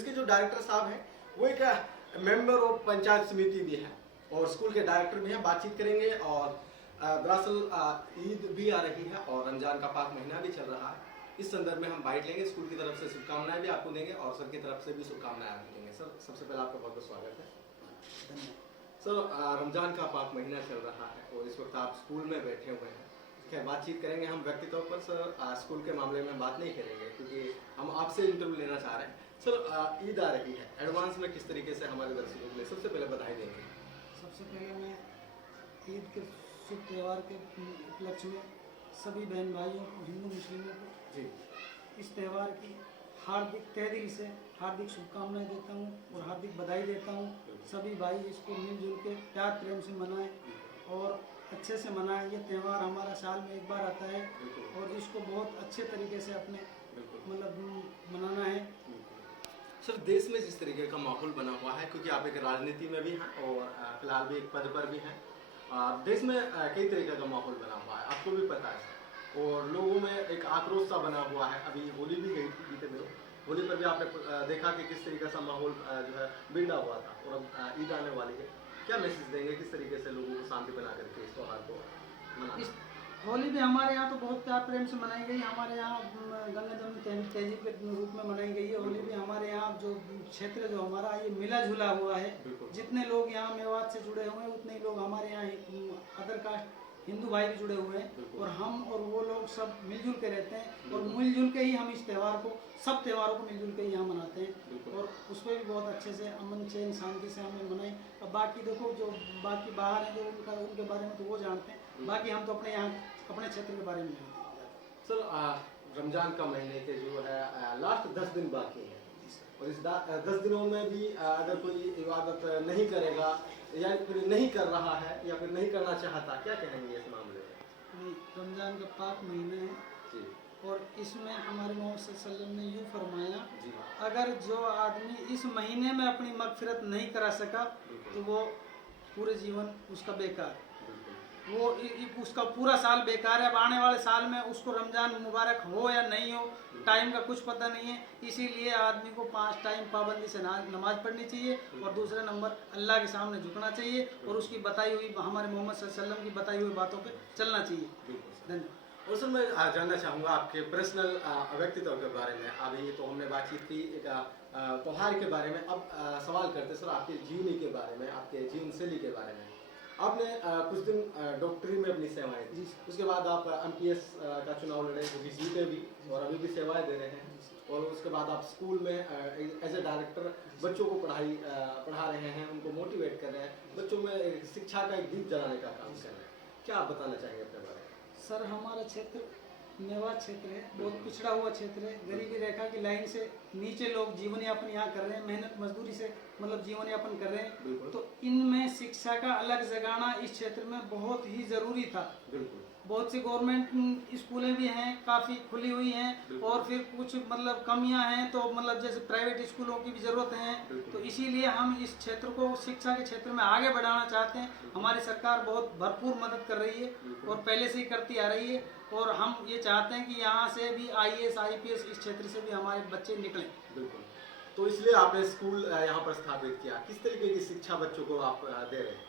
इसके जो डायरेक्टर साहब हैं वो एक मेंबर ऑफ पंचायत समिति भी है और स्कूल के डायरेक्टर भी हैं। बातचीत करेंगे और दरअसल ईद भी आ रही है और रमजान का पाक महीना भी चल रहा है। इस संदर्भ में हम बाइट लेंगे, स्कूल की तरफ से शुभकामनाएं भी आपको देंगे और सर की तरफ से भी शुभकामनाएं आपको देंगे। सर सबसे पहले आपका बहुत बहुत स्वागत है। सर रमजान का पाक महीना चल रहा है और इस वक्त आप स्कूल में बैठे हुए हैं। खैर बातचीत करेंगे हम व्यक्ति तौर पर। सर स्कूल के मामले में बात नहीं करेंगे क्योंकि हम आपसे इंटरव्यू लेना चाह रहे हैं। सर ईद आ रही है, एडवांस में किस तरीके से हमारे दर्शकों के लिए सबसे पहले बधाई देंगे? सबसे पहले मैं ईद के शुभ त्यौहार के उपलक्ष्य में सभी बहन भाइयों को, हिंदू मुस्लिमों को जी इस त्यौहार की हार्दिक तहे दिल से हार्दिक शुभकामनाएं देता हूं और हार्दिक बधाई देता हूं। सभी भाई इसको मिलजुल के प्यार प्रेम से मनाएं और अच्छे से मनाएं। ये त्यौहार हमारा साल में एक बार आता है और इसको बहुत अच्छे तरीके से अपने मतलब मनाना है। सर देश में जिस तरीके का माहौल बना हुआ है, क्योंकि आप एक राजनीति में भी हैं और फिलहाल भी एक पद पर भी हैं, देश में कई तरीके का माहौल बना हुआ है, आपको भी पता है और लोगों में एक आक्रोश सा बना हुआ है। अभी होली भी गई थी बीते दिनों, होली पर भी आपने देखा कि किस तरीके का माहौल जो है बिगड़ा हुआ था और अब ईद आने वाली है। क्या मैसेज देंगे, किस तरीके से लोगों को शांति बना करके इस त्यौहार को मनाना? इस होली भी हमारे यहाँ तो बहुत प्यार प्रेम से मनाई गई। हमारे यहाँ गंगा जमुनी तहजीब के रूप में मनाई गई है होली भी। हमारे यहाँ जो क्षेत्र जो हमारा ये मिला जुला हुआ है, जितने लोग यहाँ मेवात से जुड़े हुए हैं उतने ही लोग हमारे यहाँ अदर कास्ट हिंदू भाई भी जुड़े हुए हैं और हम और वो लोग सब मिलजुल के रहते हैं और मिलजुल के ही हम इस त्यौहार को, सब त्योहारों को मिलजुल के ही यहाँ मनाते हैं और उस पर भी बहुत अच्छे से अमन चैन शांति से हमें मनाएं। और बाकी देखो जो बाकी बाहर हैं जो उनके बारे में तो वो जानते हैं, बाकी हम तो अपने यहाँ अपने क्षेत्र के बारे में जानते हैं। सर रमजान का महीने के जो है लास्ट 10 दिन बाकी हैं और इस 10 दिनों में भी अगर कोई इबादत नहीं करेगा या फिर नहीं कर रहा है या फिर नहीं करना चाहता, क्या कहेंगे इस मामले में? रमजान का पाक महीना है जी और इसमें हमारे मोहम्मद सल्लल्लाहु अलैहि वसल्लम ने यूँ फरमाया, जी अगर जो आदमी इस महीने में अपनी मगफिरत नहीं करा सका तो वो पूरे जीवन उसका बेकार, वो उसका पूरा साल बेकार है। अब आने वाले साल में उसको रमजान मुबारक हो या नहीं हो, टाइम का कुछ पता नहीं है। इसीलिए आदमी को 5 टाइम पाबंदी से नमाज पढ़नी चाहिए और दूसरे नंबर अल्लाह के सामने झुकना चाहिए और उसकी बताई हुई, हमारे मोहम्मद सल्लल्लाहु अलैहि वसल्लम की बताई हुई बातों पे चलना चाहिए। धन्यवाद। और सर मैं जानना चाहूँगा आपके पर्सनल व्यक्तित्व के बारे में। अभी तो हमने बातचीत की एक त्योहार के बारे में, अब सवाल करते सर आपके जीवनी के बारे में, आपके जीवन शैली के बारे में। आपने कुछ दिन डॉक्टरी में अपनी सेवाएं दी, उसके बाद आप MPS का चुनाव लड़े, जो कि जीते भी और अभी भी सेवाएं दे रहे हैं और उसके बाद आप स्कूल में एज ए डायरेक्टर बच्चों को पढ़ा रहे हैं, उनको मोटिवेट कर रहे हैं, बच्चों में शिक्षा का एक दीप जलाने का काम कर रहे हैं। क्या आप बताना चाहेंगे अपने बारे में? सर हमारा क्षेत्र मेवात क्षेत्र है, बहुत पिछड़ा हुआ क्षेत्र है, गरीबी रेखा की लाइन से नीचे लोग जीवन यापन यहाँ कर रहे हैं, मेहनत मजदूरी से मतलब जीवन यापन कर रहे हैं। तो इनमें शिक्षा का अलग जगाना इस क्षेत्र में बहुत ही जरूरी था। बहुत सी गवर्नमेंट स्कूलें भी हैं, काफ़ी खुली हुई हैं और फिर कुछ मतलब कमियां हैं, तो मतलब जैसे प्राइवेट स्कूलों की भी ज़रूरत है। तो इसीलिए हम इस क्षेत्र को शिक्षा के क्षेत्र में आगे बढ़ाना चाहते हैं। हमारी सरकार बहुत भरपूर मदद कर रही है और पहले से ही करती आ रही है और हम ये चाहते हैं कि यहाँ से भी IAS IPS इस क्षेत्र से भी हमारे बच्चे निकलें। बिल्कुल, तो इसलिए आपने स्कूल यहाँ पर स्थापित किया। किस तरीके की शिक्षा बच्चों को आप दे रहे हैं?